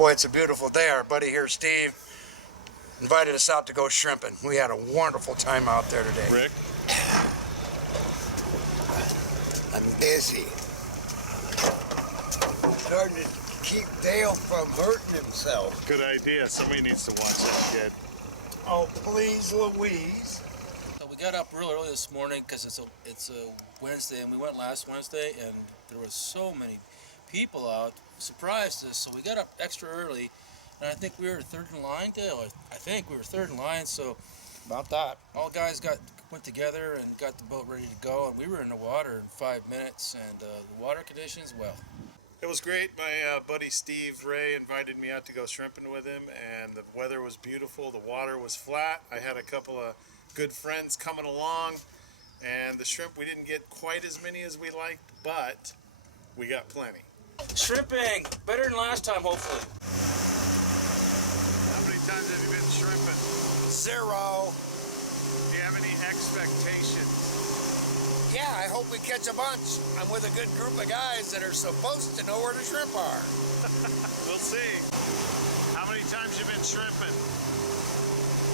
Boy, it's a beautiful day. Our buddy here, Steve, invited us out to go shrimping. We had a wonderful time out there today. Rick? I'm busy. Starting to keep Dale from hurting himself. Good idea. Somebody needs to watch that kid. Oh, please, Louise. So we got up real early this morning because it's a Wednesday, and we went last Wednesday, and there was so many people out. Surprised us, so we got up extra early, and I think we were third in line, Dale. I think we were third in line, so About that. all guys went together and got the boat ready to go, and we were in the water in 5 minutes, and the water conditions, well. It was great. My buddy Steve Ray invited me out to go shrimping with him, and the weather was beautiful. The water was flat. I had a couple of good friends coming along, and the shrimp, we didn't get quite as many as we liked, but we got plenty. Shrimping! Better than last time, hopefully. How many times have you been shrimping? 0. Do you have any expectations? Yeah, I hope we catch a bunch. I'm with a good group of guys that are supposed to know where the shrimp are. We'll see. How many times you been shrimping?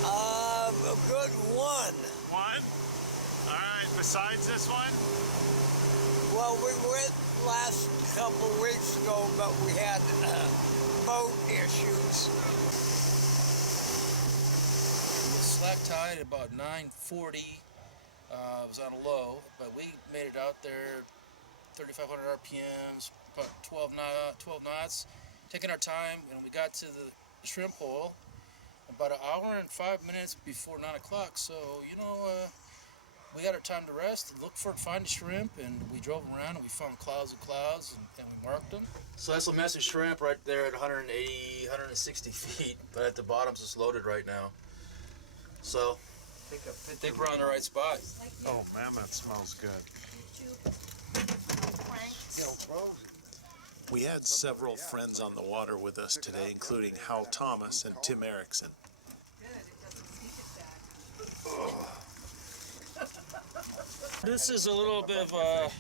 A good one. One? All right, besides this one? Well, we went last couple weeks ago, but we had boat issues. It was slack tide at about 9:40. It was on a low, but we made it out there, 3,500 RPMs, about 12 knots, taking our time, and we got to the shrimp hole about an hour and 5 minutes before 9 o'clock. So, we had our time to rest and look for and find a shrimp, and we drove around and we found clouds and clouds, and we marked them. So that's a massive shrimp right there at 180, 160 feet, but at the bottom's just loaded right now. So I think we're on the right spot. Oh man, that smells good. We had several friends on the water with us today, including Hal Thomas and Tim Erickson. This is a little bit of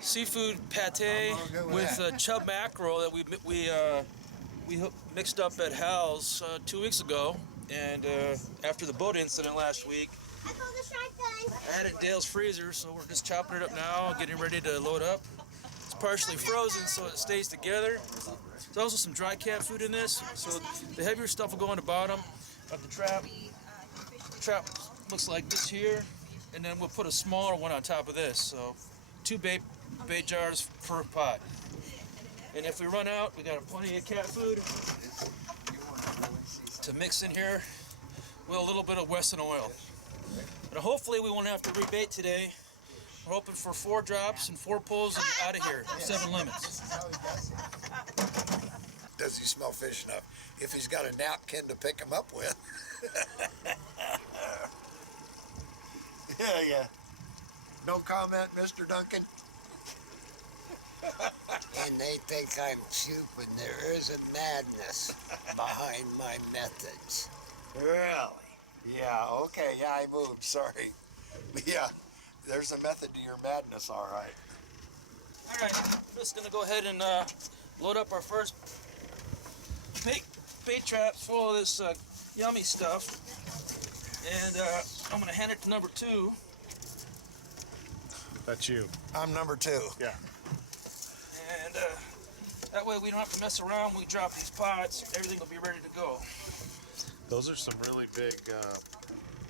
seafood pate with chub mackerel that we mixed up at Hal's 2 weeks ago, and after the boat incident last week, I had it in Dale's freezer, so we're just chopping it up now, getting ready to load up. It's partially frozen, so it stays together. There's also some dry cat food in this, so the heavier stuff will go on the bottom of the trap. The trap looks like this here, and then we'll put a smaller one on top of this, so 2 bait jars per pot. And if we run out, we got plenty of cat food to mix in here with a little bit of Wesson oil. But hopefully we won't have to rebait today. We're hoping for 4 drops and 4 pulls and out of here, 7 limits. Does he smell fish enough? If he's got a napkin to pick him up with. Yeah. No comment, Mr. Duncan? And they think I'm stupid. There is a madness behind my methods. Really? Yeah, okay, yeah, I moved, sorry. Yeah, there's a method to your madness, all right. All right, I'm just gonna go ahead and load up our first bait traps full of this yummy stuff. And I'm gonna hand it to number 2. That's you. I'm number 2. Yeah. And that way we don't have to mess around. We drop these pots, everything will be ready to go. Those are some really big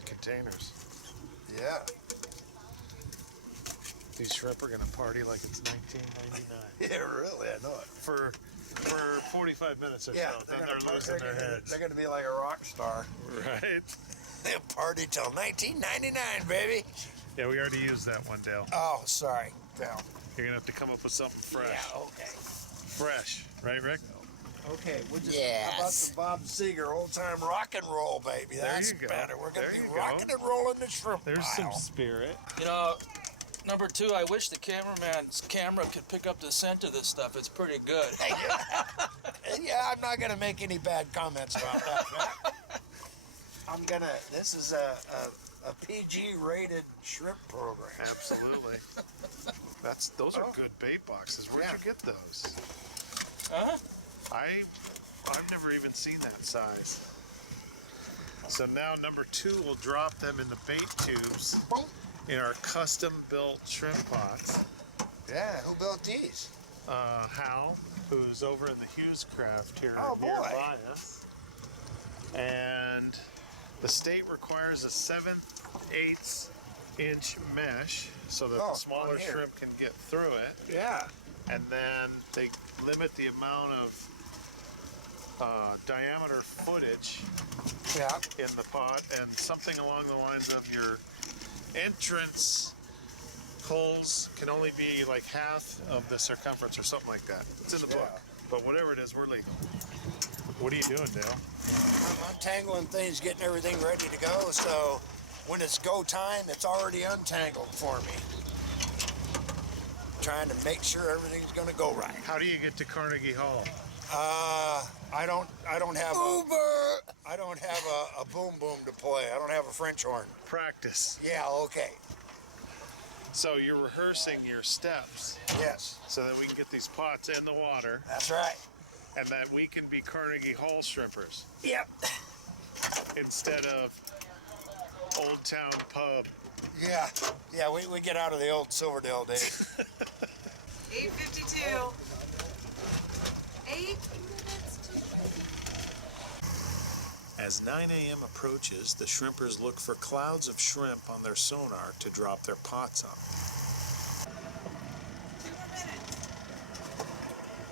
containers. Yeah. These shrimp are gonna party like it's 1999. Yeah, really, I know it. For 45 minutes or Yeah, so, then they're losing their heads. They're gonna be like a rock star. Right? They'll party till 1999, baby. Yeah, we already used that one, Dale. Oh, sorry, Dale. You're gonna have to come up with something fresh. Yeah, okay. Fresh, right, Rick? Okay, we'll just, how about the Bob Seger old-time rock and roll, baby? There That's you go. better. We're gonna There be you go. rocking and rolling the shrimp There's some pile. spirit. Number 2, I wish the cameraman's camera could pick up the scent of this stuff. It's pretty good. Yeah, I'm not gonna make any bad comments about that, man. This is a PG-rated shrimp program. Absolutely. Those are good bait boxes. Where'd you get those? Huh? I even seen that size. So now number 2 will drop them in the bait tubes in our custom built shrimp pots. Yeah, who built these? Hal, who's over in the Hughes Craft here Oh, boy. nearby us. And the state requires a 7/8 inch mesh so that the smaller shrimp can get through it. Yeah. And then they limit the amount of diameter footage in the pot, and something along the lines of your entrance holes can only be like half of the circumference or something like that. It's in the book. But whatever it is, we're legal. What are you doing, Dale? I'm untangling things, getting everything ready to go, so when it's go time, it's already untangled for me. Trying to make sure everything's gonna go right. How do you get to Carnegie Hall? I don't have a boom boom to play. I don't have a French horn. Practice. Yeah, okay. So you're rehearsing your steps Yes, so that we can get these pots in the water that's right. and that we can be Carnegie Hall shrimpers Yep. instead of Old Town Pub. Yeah, we get out of the old Silverdale days. 8:52. 8 minutes to As 9 a.m. approaches, the shrimpers look for clouds of shrimp on their sonar to drop their pots on.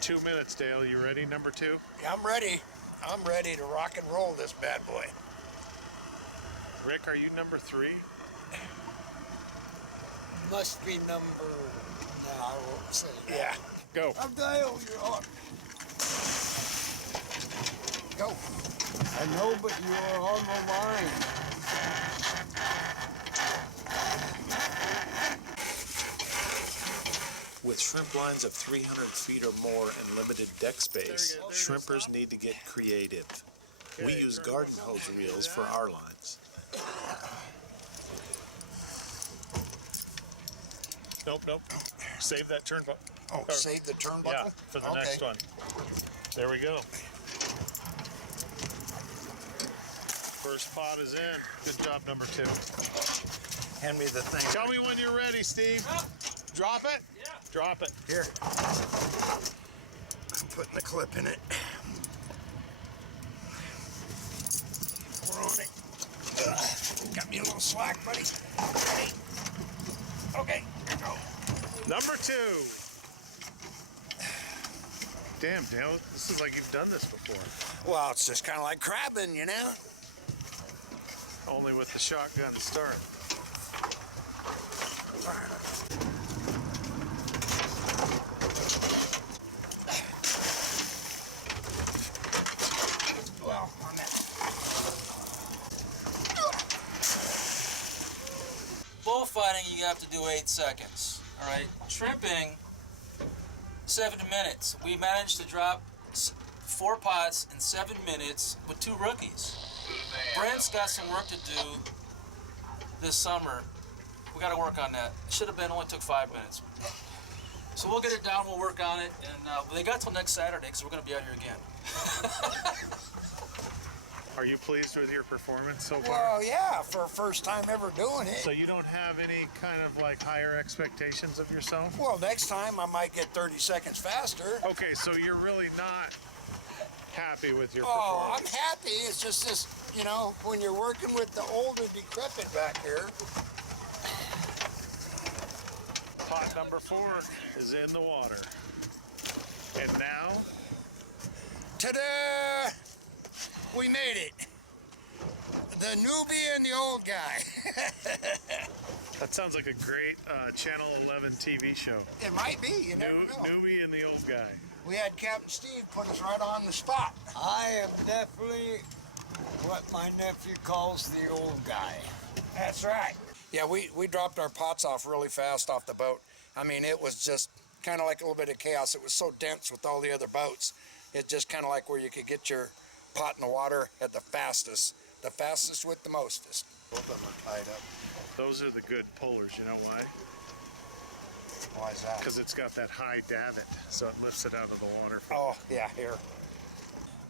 2 minutes, Dale. You ready? Number 2? Yeah, I'm ready. I'm ready to rock and roll this bad boy. Rick, are you number 3? Must be number. No, I won't say that. Yeah. Go. I'm Dale, you're on. Go. I know, but you're on the line. With shrimp lines of 300 feet or more and limited deck space, shrimpers need to get creative. We use garden hose reels for our lines. Nope. Save that turnbuckle. Oh, save the turnbuckle? Yeah, for the next one. There we go. First pot is in. Good job, number 2. Hand me the thing. Tell me when you're ready, Steve. Drop it? Yeah. Drop it. Here. I'm putting the clip in it. We're on it. Got me a little slack, buddy. Ready? Okay, here we go. Number 2. Damn, Dale, this is like you've done this before. Well, it's just kind of like crabbing, you know? Only with the shotgun start. Well, on that. Bullfighting, you have to do 8 seconds. All right. Shrimping, 7 minutes. We managed to drop 4 pots in 7 minutes with 2 rookies. Brent's got some work to do this summer. We got to work on that. It should have been only took 5 minutes. So we'll get it down. We'll work on it, and they got till next Saturday because we're going to be out here again. Are you pleased with your performance so far? Well, yeah, for a first time ever doing it. So you don't have any kind of like higher expectations of yourself? Well, next time I might get 30 seconds faster. Okay, so you're really not happy with your Oh, I'm performance? happy. It's just this, you know, when you're working with the older decrepit back here. Pot number 4 is in the water. And now, Ta-da! We made it. The newbie and the old guy. that sounds like a great Channel 11 TV show. It might be, you never know. Newbie and the old guy. We had Captain Steve put us right on the spot. I am definitely what my nephew calls the old guy. That's right. Yeah, we dropped our pots off really fast off the boat. I mean, it was just kind of like a little bit of chaos. It was so dense with all the other boats. It's just kind of like where you could get your pot in the water at the fastest with the mostest. Both of them are tied up. Those are the good pullers, you know why? Why is that? Because it's got that high davit, so it lifts it out of the water. Oh, yeah, here.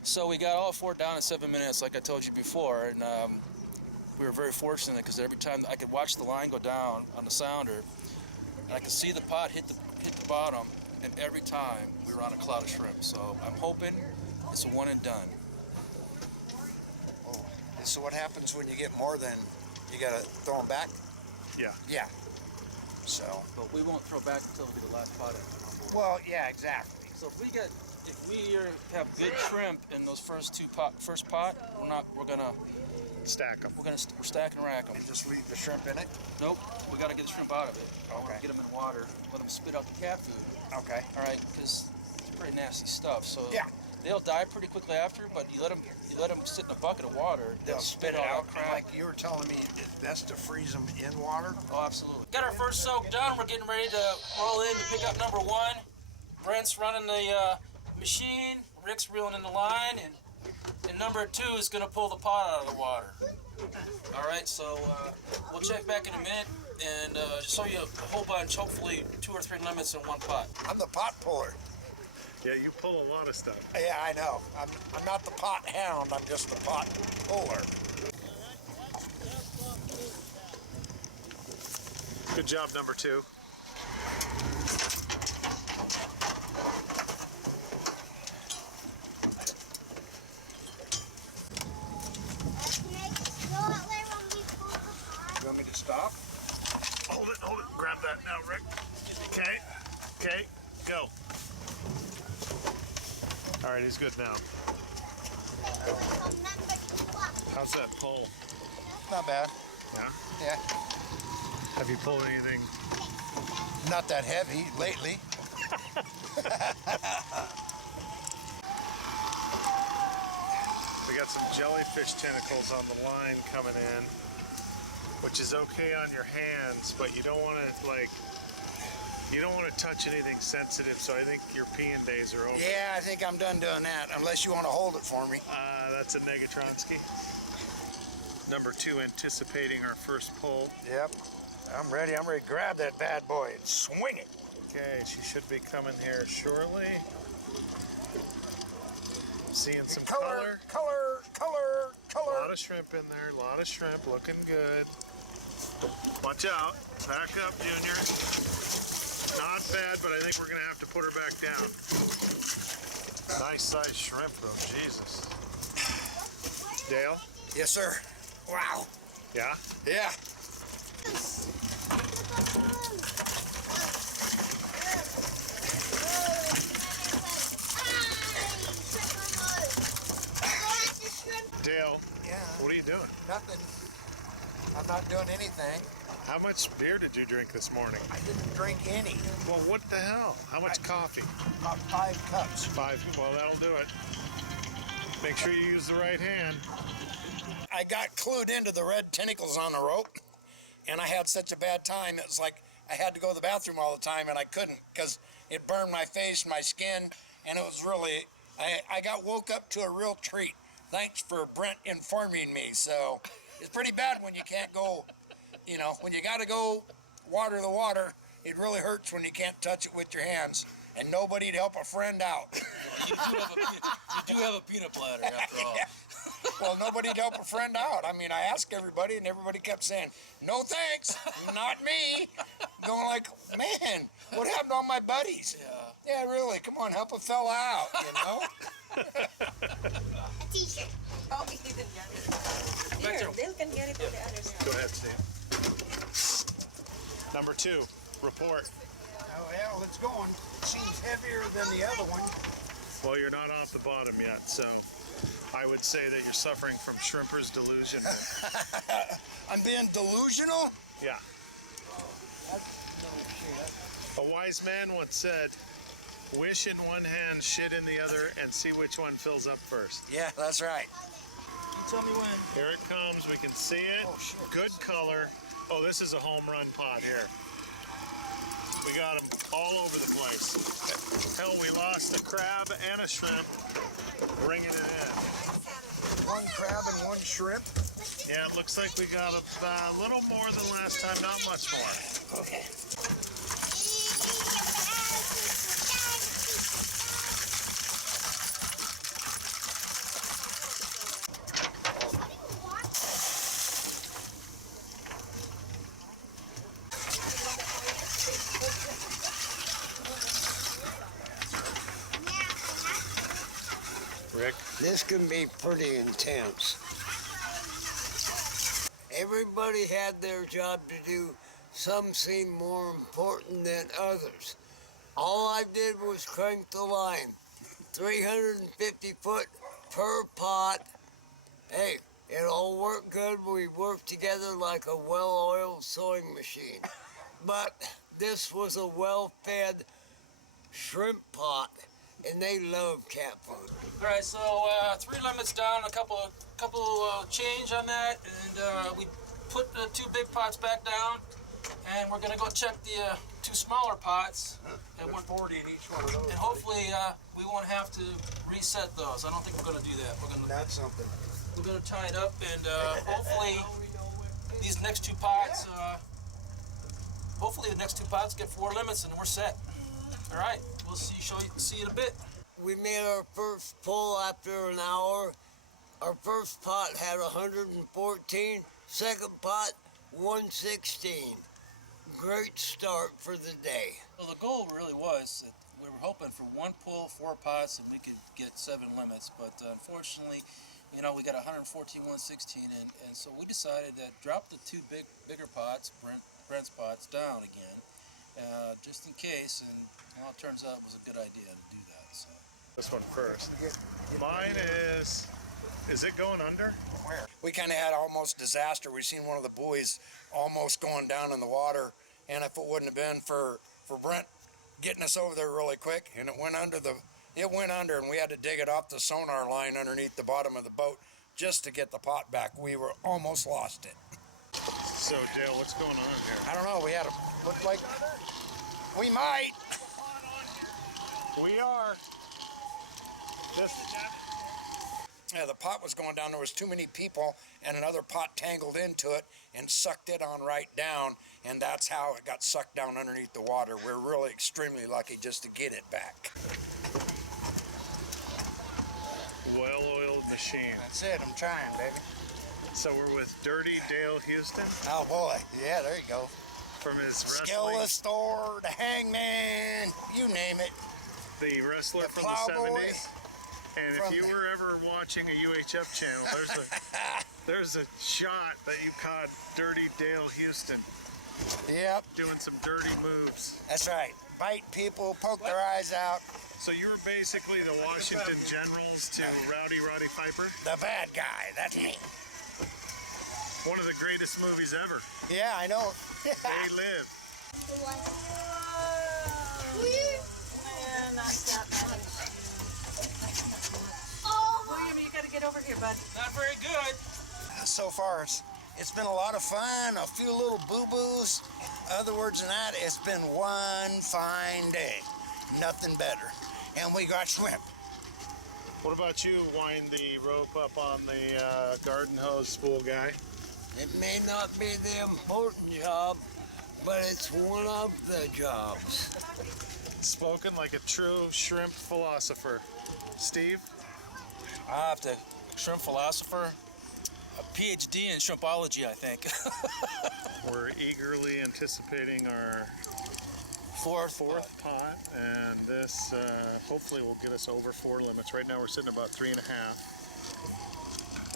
So we got all 4 down in 7 minutes, like I told you before, and we were very fortunate because every time I could watch the line go down on the sounder, and I could see the pot hit the bottom, and every time we were on a cloud of shrimp. So I'm hoping it's a one and done. Oh, and so what happens when you get more than you gotta throw them back? Yeah. Yeah. So. But we won't throw back until we get the last pot in. Well, yeah, exactly. So if we have good shrimp in those first pot, we're gonna Stack them. we're stack and rack them. And just leave the shrimp in it? Nope, we gotta get the shrimp out of it. Okay. Get them in water, let them spit out the cat food. Okay. All right, because it's pretty nasty stuff. So Yeah. they'll die pretty quickly after, but you let them sit in a bucket of water, They'll spit it all out. that crap. Like you were telling me, it's best to freeze them in water. Oh, absolutely. Got our first soak done. We're getting ready to roll in to pick up number 1. Brent's running the machine. Rick's reeling in the line, and number 2 is going to pull the pot out of the water. All right, so we'll check back in a minute and show you a whole bunch, hopefully 2 or 3 limits in one pot. I'm the pot puller. Yeah, you pull a lot of stuff. Yeah, I know. I'm not the pot hound. I'm just the pot puller. Good job, number 2. You want me to stop? Hold it. Grab that now, Rick. Okay, go. All right, he's good now. How's that pull? Not bad. Yeah? Yeah. Have you pulled anything? Not that heavy lately. We got some jellyfish tentacles on the line coming in, which is okay on your hands, but you don't want to touch anything sensitive, so I think your peeing days are over. Yeah, I think I'm done doing that, unless you want to hold it for me. That's a Negatronsky. Number 2 anticipating our first pull. Yep. I'm ready. I'm ready to grab that bad boy and swing it. Okay, she should be coming here shortly. Seeing some color. Color. A lot of shrimp in there, a lot of shrimp, looking good. Watch out. Back up, Junior. Not bad, but I think we're going to have to put her back down. Nice sized shrimp, though. Jesus. Dale? Yes, sir. Wow. Yeah? Yeah. Dale, Yeah. what are you doing? Nothing. I'm not doing anything. How much beer did you drink this morning? I didn't drink any. Well, what the hell? How much coffee? About 5 cups. 5. Well, that'll do it. Make sure you use the right hand. I got clued into the red tentacles on the rope, and I had such a bad time. It was like I had to go to the bathroom all the time, and I couldn't because it burned my face, my skin, and it was really, I got woke up to a real treat. Thanks for Brent informing me. So it's pretty bad when you can't go, when you got to go water the water, it really hurts when you can't touch it with your hands and nobody to help a friend out. You do have a peanut platter after all. Yeah. Well, nobody to help a friend out. I mean, I asked everybody, and everybody kept saying, "No thanks, not me." Going like, man, what happened to all my buddies? Yeah, really. Come on, help a fella out, A t-shirt. Oh, he didn't get it. Here, Bill can get it for the others. Go ahead, Steve. Number 2, report. Oh, hell, it's going. It seems heavier than the other one. Well, you're not off the bottom yet, so I would say that you're suffering from shrimper's delusion. I'm being delusional? Yeah. A wise man once said, wish in one hand, shit in the other, and see which one fills up first. Yeah, that's right. You tell me when. Here it comes. We can see it. Oh, shit. Good color. Oh, this is a home run pot here. We got them all over the place. Hell, we lost a crab and a shrimp, bringing it in. One crab and one shrimp. Yeah, it looks like we got a little more than last time, not much more. Okay. Rick? This can be pretty intense. Everybody had their job to do. Some seemed more important than others. All I did was crank the line. 350 foot per pot. Hey, it all worked good. We worked together like a well-oiled sewing machine. But this was a well-fed shrimp pot, and they love cat food. All right, so 3 limits down, a couple change on that, and we put the 2 big pots back down, and we're gonna go check the 2 smaller pots. And There's 40 in each one of those. And hopefully we won't have to reset those. I don't think we're gonna do that. That's something. We're gonna tie it up, and hopefully these next 2 pots, hopefully the next 2 pots get 4 limits, and we're set. All right, we'll see you in a bit. We made our first pull after an hour. Our first pot had 114, second pot 116. Great start for the day. Well, the goal really was that we were hoping for 1 pull, 4 pots, and we could get 7 limits. But unfortunately, you know, we got 114, 116, and so we decided that drop the 2 bigger pots, Brent's pots, down again, just in case. And well, it turns out it was a good idea to do that. So This one first. Mine is it going under? Where? We kind of had almost disaster. We seen one of the buoys almost going down in the water, and if it wouldn't have been for Brent getting us over there really quick, and it went under, and we had to dig it off the sonar line underneath the bottom of the boat just to get the pot back. We were almost lost it. So Dale, what's going on here? I don't know. We had to look like we might. We are. Yeah, the pot was going down. There was too many people, and another pot tangled into it and sucked it on right down, and that's how it got sucked down underneath the water. We're really extremely lucky just to get it back. Well-oiled machine. That's it. I'm trying, baby. So we're with Dirty Dale Houston Oh boy. Yeah, there you go. from his Skillless store, the hangman, you name it. the wrestler The from plowboy. the 70s. And if From- you were ever watching a UHF channel, there's a shot that you caught Dirty Dale Houston Yep, doing some dirty moves. that's right. Bite people, poke their eyes out. So you were basically the Washington Generals to Rowdy Roddy Piper. The bad guy, that's me. One of the greatest movies ever. Yeah, I know. They Live. Yeah, not that much. William, you gotta get over here, bud. not very good. So far, it's been a lot of fun, a few little boo-boos. Other words than that, it's been one fine day. Nothing better. And we got shrimp. What about you, wind the rope up on the garden hose spool guy? It may not be the important job, but it's one of the jobs. Spoken like a true shrimp philosopher. Steve? I have to shrimp philosopher, a PhD in shrimpology, I think. We're eagerly anticipating our Fourth pot, and this hopefully will get us over 4 limits. Right now we're sitting about 3.5.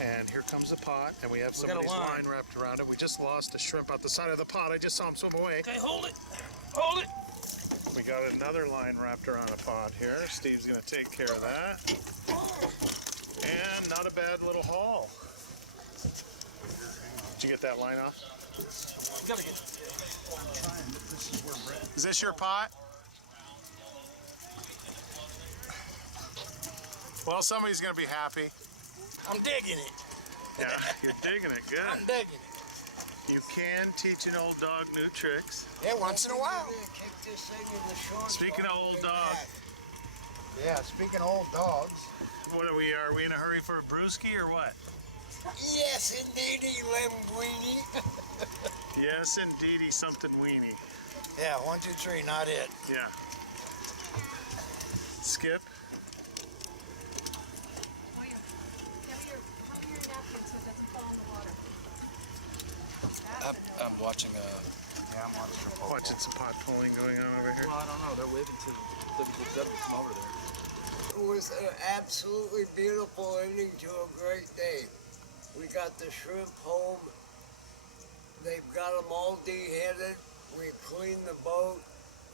And here comes the pot, and we have We got a somebody's line. line wrapped around it. We just lost a shrimp out the side of the pot. I just saw him swim away. Okay, hold it. Hold it. We got another line wrapped around a pot here. Steve's gonna take care of that. And not a bad little haul. Did you get that line off? You gotta get. Is this your pot? Well, somebody's gonna be happy. I'm digging it. Yeah, you're digging it. I'm Good. digging it. You can teach an old dog new tricks. Yeah, once in a while. Speaking of old dog, Yeah, speaking of old dogs. what are we? Are we in a hurry for a brewski or what? Yes, indeedy, Linguini. Yes, indeedy, something weenie. Yeah, 1, 2, 3, not it. Yeah. Skip. I'm watching Yeah, I'm watching your Watching some pot pulling going on over here. I don't know. They're waving to them come over there. was an absolutely beautiful ending to a great day. We got the shrimp home. They've got them all deheaded. We cleaned the boat,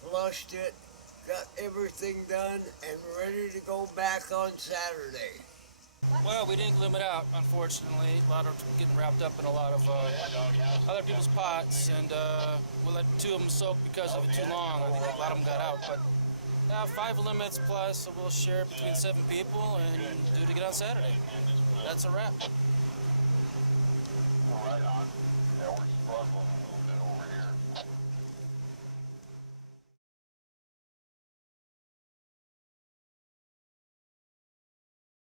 flushed it, got everything done, and ready to go back on Saturday. Well, we didn't limit out, unfortunately. A lot of getting wrapped up in a lot of other people's pots, and we let 2 of them soak because of it too long. I think a lot of them got out, but 5 limits plus, so we'll share between 7 people and do it again on Saturday. That's a wrap.